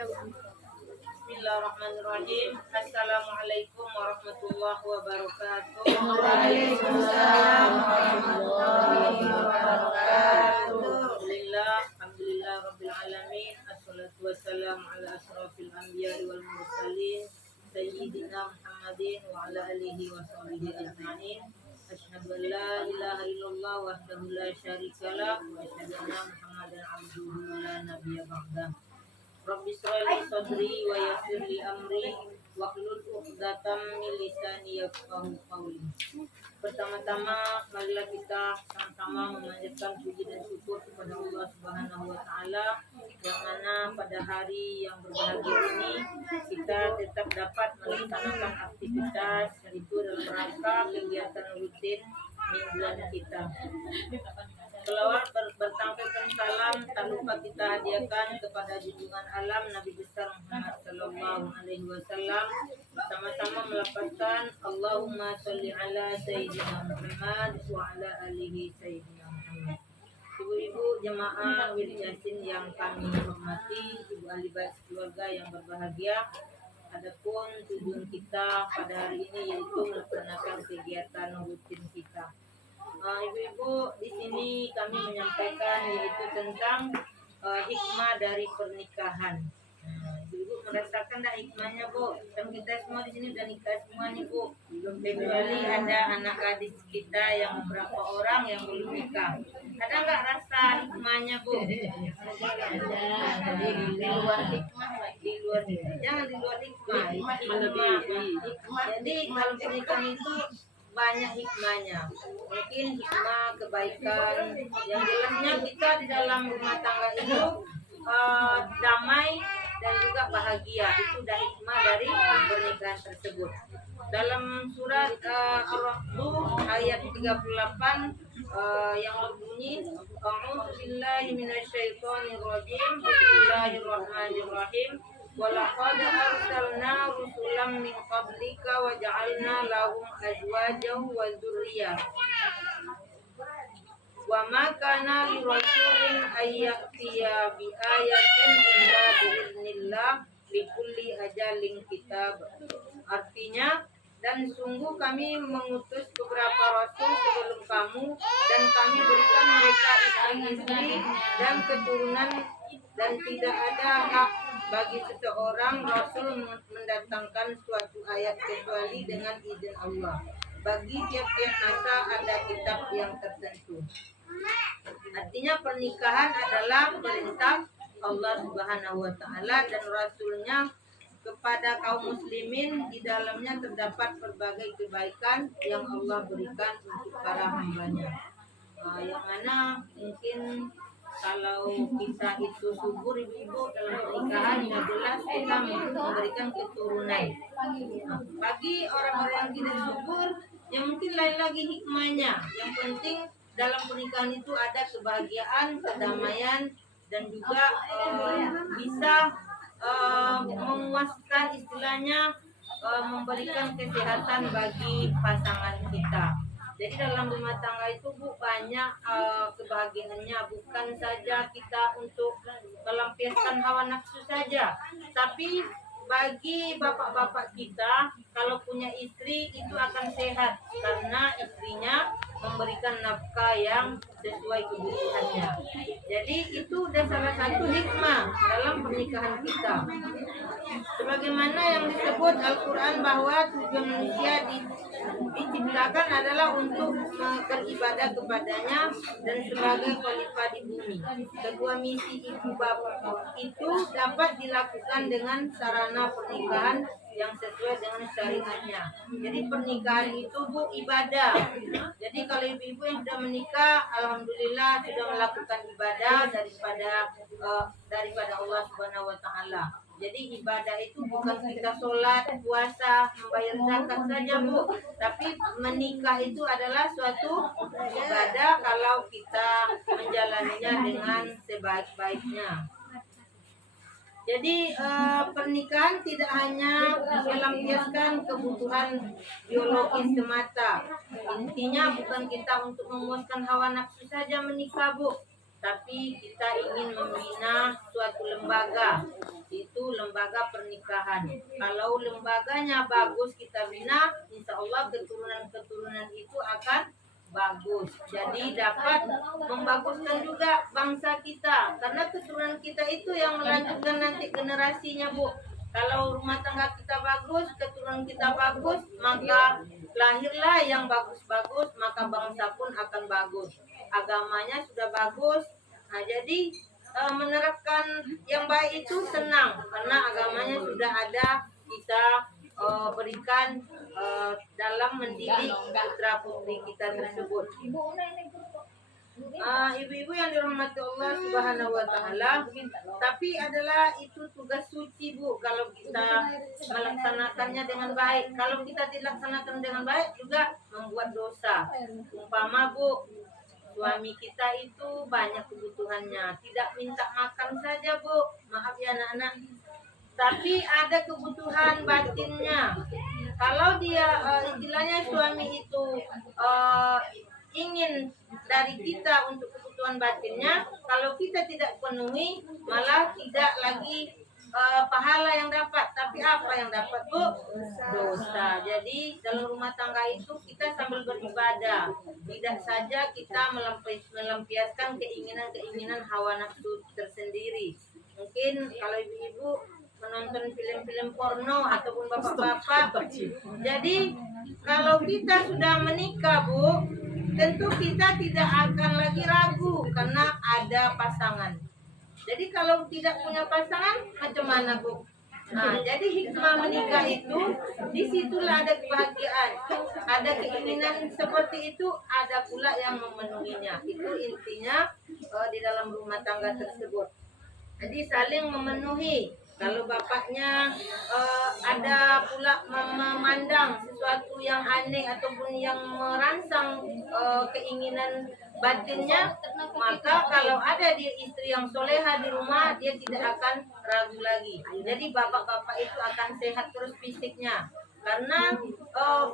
Bismillahirrahmanirrahim. Assalamualaikum warahmatullahi wabarakatuh. Waalaikumsalam warahmatullahi wabarakatuh. Alhamdulillah rabbil alamin. Assalatu wassalamu ala asrafil anbiya'i wal mursalin sayyidina Muhammadin wa ala alihi wa sahbihi ajma'in. Asyhadu an la ilaha illallah wahdahu la syarikalah wa asyhadu anna Muhammadan abduhu wa la nabiyya ba'dah. Rabbi shrah li sadri wa yassir li amri wahlul 'uqdatam min lisani yafqahu qawli. Pertama-tama marilah kita sama-sama memanjatkan puji dan syukur kepada Allah Subhanahu wa taala yang mana pada hari yang berbahagia ini kita tetap dapat melaksanakan aktivitas yaitu dalam rangka kegiatan rutin mingguan kita. Selawat bertampilkan salam tak lupa kita hadiahkan kepada junjungan alam Nabi besar Muhammad sallallahu alaihi wasallam, sama-sama melafazkan Allahumma sholli ala sayyidina Muhammad wa ala alihi sayyidina Muhammad. Ibu-ibu jemaah Wirid Yasin yang kami hormati, ibu ahli bait keluarga yang berbahagia, adapun tujuan kita pada hari ini yaitu melaksanakan kegiatan rutin kita. Ibu-ibu, di sini kami menyampaikan yaitu tentang hikmah dari pernikahan. Ibu-ibu merasakan tak hikmahnya, Bu? Dan kita semua di sini udah nikah semua nih, Bu. Kecuali ada anak gadis kita yang beberapa orang yang belum nikah. Ada nggak rasa hikmahnya, Bu? Di luar hikmah, jangan di luar hikmah. Jadi dalam pernikahan itu banyak hikmahnya. Mungkin hikmah kebaikan yang jelasnya kita di dalam rumah tangga itu damai dan juga bahagia. Itu dah hikmah dari pernikahan tersebut. Dalam surat Ar-Rahd ayat 38 yang berbunyi A'udzu billahi minasyaitonir rajim. Bismillahirrahmanirrahim. Walaqad arsalna rusulan min qablika wa ja'alna lahum azwajan wa dzurriyyah. Wa ma kana li rasulin ayyatiya bi ayatin illa biiznillah likulli ajalin kitab. Artinya, dan sungguh kami mengutus beberapa rasul sebelum kamu dan kami berikan mereka istri-istri dan keturunan, dan tidak ada hak bagi seseorang rasul mendatangkan suatu ayat kecuali dengan izin Allah. Bagi tiap-tiap masa ada kitab yang tertentu. Artinya pernikahan adalah perintah Allah Subhanahu wa taala dan rasulnya kepada kaum muslimin. Di dalamnya terdapat berbagai kebaikan yang Allah berikan untuk para hambanya. Yang mana mungkin kalau kita itu subur ibu-ibu dalam pernikahan, ya jelas kita memberikan keturunan. Bagi orang-orang yang tidak subur, ya mungkin lain lagi hikmahnya. Yang penting dalam pernikahan itu ada kebahagiaan, kedamaian, dan juga bisa memuaskan, istilahnya memberikan kesehatan bagi pasangan kita. Jadi dalam rumah tangga itu, Bu, banyak kebahagiaannya. Bukan saja kita untuk melampiaskan hawa nafsu saja, tapi bagi bapak-bapak kita kalau punya istri itu akan sehat karena istrinya memberikan nafkah yang sesuai kebutuhannya. Jadi itu udah salah satu hikmah dalam pernikahan kita. Sebagaimana yang disebut Al-Quran bahwa tujuan manusia diciptakan adalah untuk beribadah kepadanya dan sebagai khalifah di bumi. Kedua misi ibu bapak itu dapat dilakukan dengan sarana pernikahan yang sesuai dengan syariatnya. Jadi pernikahan itu, Bu, ibadah. Jadi kalau ibu-ibu yang sudah menikah, alhamdulillah sudah melakukan ibadah daripada Allah Subhanahu wa taala. Jadi ibadah itu bukan kita sholat, puasa, membayar zakat saja, Bu. Tapi menikah itu adalah suatu ibadah kalau kita menjalaninya dengan sebaik-baiknya. Jadi pernikahan tidak hanya melampiaskan kebutuhan biologis semata. Intinya bukan kita untuk memuaskan hawa nafsu saja menikah, Bu, tapi kita ingin membina suatu lembaga, itu lembaga pernikahan. Kalau lembaganya bagus kita bina, insya Allah keturunan-keturunan itu akan bagus. Jadi dapat membaguskan juga bangsa kita. Karena keturunan kita itu yang melanjutkan nanti generasinya, Bu. Kalau rumah tangga kita bagus, keturunan kita bagus, maka lahirlah yang bagus-bagus, maka bangsa pun akan bagus. Agamanya sudah bagus. Nah, jadi menerapkan yang baik itu senang karena agamanya sudah ada, kita berikan dalam mendidik putra putri kita tersebut. Ibu-ibu yang dirahmati Allah Subhanahu wa taala, tapi adalah itu tugas suci, Bu, kalau kita melaksanakannya dengan baik. Kalau kita tidak laksanakan dengan baik juga membuat dosa. Umpama, Bu, suami kita itu banyak kebutuhannya, tidak minta makan saja, Bu, maaf ya anak-anak, tapi ada kebutuhan batinnya. Kalau dia istilahnya suami itu ingin dari kita untuk kebutuhan batinnya, kalau kita tidak penuhi, malah tidak lagi pahala yang dapat, tapi apa yang dapat, Bu? Dosa. Jadi dalam rumah tangga itu kita sambil beribadah, tidak saja kita melampiaskan keinginan hawa nafsu tersendiri. Mungkin kalau ibu-ibu menonton film-film porno ataupun bapak-bapak. Jadi kalau kita sudah menikah, Bu, tentu kita tidak akan lagi ragu karena ada pasangan. Jadi kalau tidak punya pasangan, macam mana, Bu? Nah, jadi hikmah menikah itu, disitulah ada kebahagiaan, ada keinginan seperti itu, ada pula yang memenuhinya. Itu intinya di dalam rumah tangga tersebut. Jadi saling memenuhi. Kalau bapaknya ada pula memandang sesuatu yang aneh ataupun yang merangsang keinginan batinnya, maka kalau ada dia istri yang soleha di rumah, dia tidak akan ragu lagi. Jadi bapak-bapak itu akan sehat terus fisiknya. Karena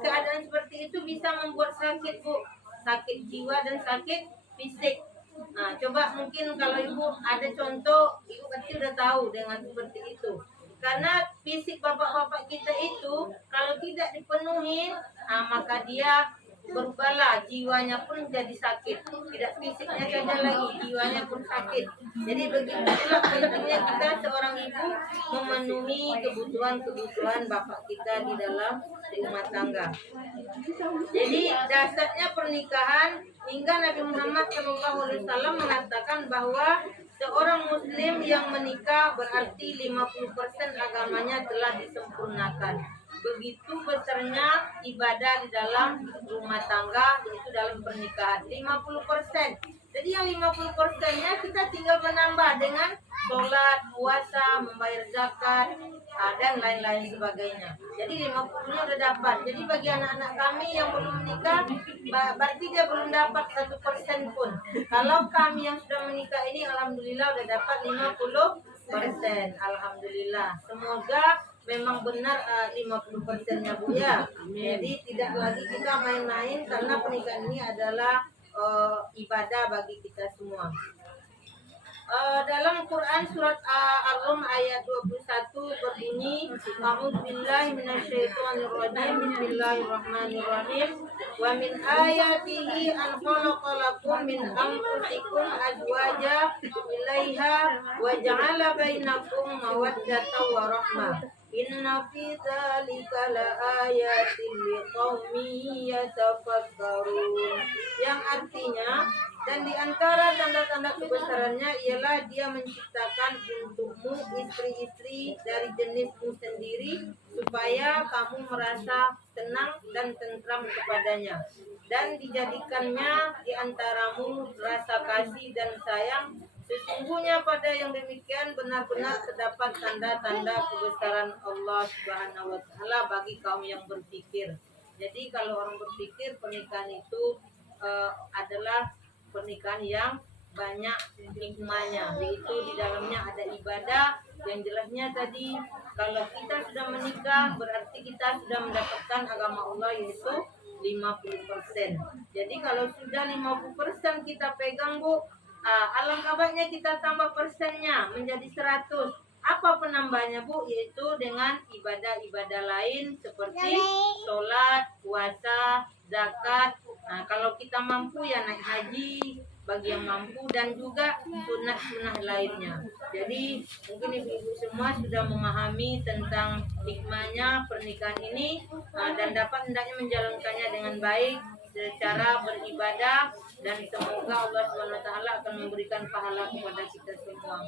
keadaan seperti itu bisa membuat sakit, Bu. Sakit jiwa dan sakit fisik. Nah, coba mungkin kalau ibu ada contoh, ibu kecil udah tahu dengan seperti itu. Karena fisik bapak-bapak kita itu kalau tidak dipenuhi, maka dia berubahlah, jiwanya pun jadi sakit. Tidak fisiknya saja lagi, jiwanya pun sakit. Jadi begitulah pentingnya kita seorang ibu memenuhi kebutuhan bapak kita di dalam rumah tangga. Jadi dasarnya pernikahan, hingga Nabi Muhammad SAW mengatakan bahwa seorang muslim yang menikah berarti 50% agamanya telah disempurnakan. Begitu besarnya ibadah di dalam rumah tangga, yaitu dalam pernikahan 50%. Jadi yang 50%-nya kita tinggal menambah dengan sholat, puasa, membayar zakat, dan lain-lain sebagainya. Jadi 50-nya udah dapat. Jadi bagi anak-anak kami yang belum menikah, berarti dia belum dapat 1% pun. Kalau kami yang sudah menikah ini, alhamdulillah udah dapat 50%. Alhamdulillah. Semoga memang benar 50%-nya, Bu, ya. Jadi tidak lagi kita main-main, karena pernikahan ini adalah ibadah bagi kita semua. Dalam Quran surat Ar-Rum ayat 21 berbunyi, A'udzubillahi minasyaitonirrajim, bismillahirrahmanirrahim, wa min ayatihi an khalaqalakum min anfusikum azwaja ilaiha wa ja'ala bainakum mawaddatan wa rahmah. Inna fi dzalika laayatin liqaumin yatafakkarun. Yang artinya, dan di antara tanda-tanda kebesarannya ialah dia menciptakan untukmu istri-istri dari jenismu sendiri, supaya kamu merasa tenang dan tentram kepadanya, dan dijadikannya di antaramu rasa kasih dan sayang. Sesungguhnya pada yang demikian benar-benar terdapat tanda-tanda kebesaran Allah Subhanahu wa taala bagi kaum yang berpikir. Jadi kalau orang berpikir, pernikahan itu adalah pernikahan yang banyak hikmahnya, yaitu di dalamnya ada ibadah. Yang jelasnya tadi, kalau kita sudah menikah berarti kita sudah mendapatkan agama Allah, yaitu 50%. Jadi kalau sudah 50% kita pegang, Bu, alangkah baiknya kita tambah persennya menjadi 100. Apa penambahnya Bu? Yaitu dengan ibadah-ibadah lain seperti sholat, puasa, zakat. Nah, kalau kita mampu ya naik haji bagi yang mampu, dan juga sunah-sunah lainnya. Jadi mungkin ibu-ibu semua sudah memahami tentang hikmahnya pernikahan ini, dan dapat hendaknya menjalankannya dengan baik secara beribadah, dan semoga Allah SWT akan memberikan pahala kepada kita semua.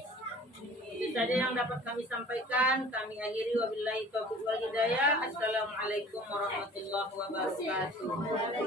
Itu saja yang dapat kami sampaikan. Kami akhiri, wabillahi taufiq wal hidayah. Assalamualaikum warahmatullahi wabarakatuh.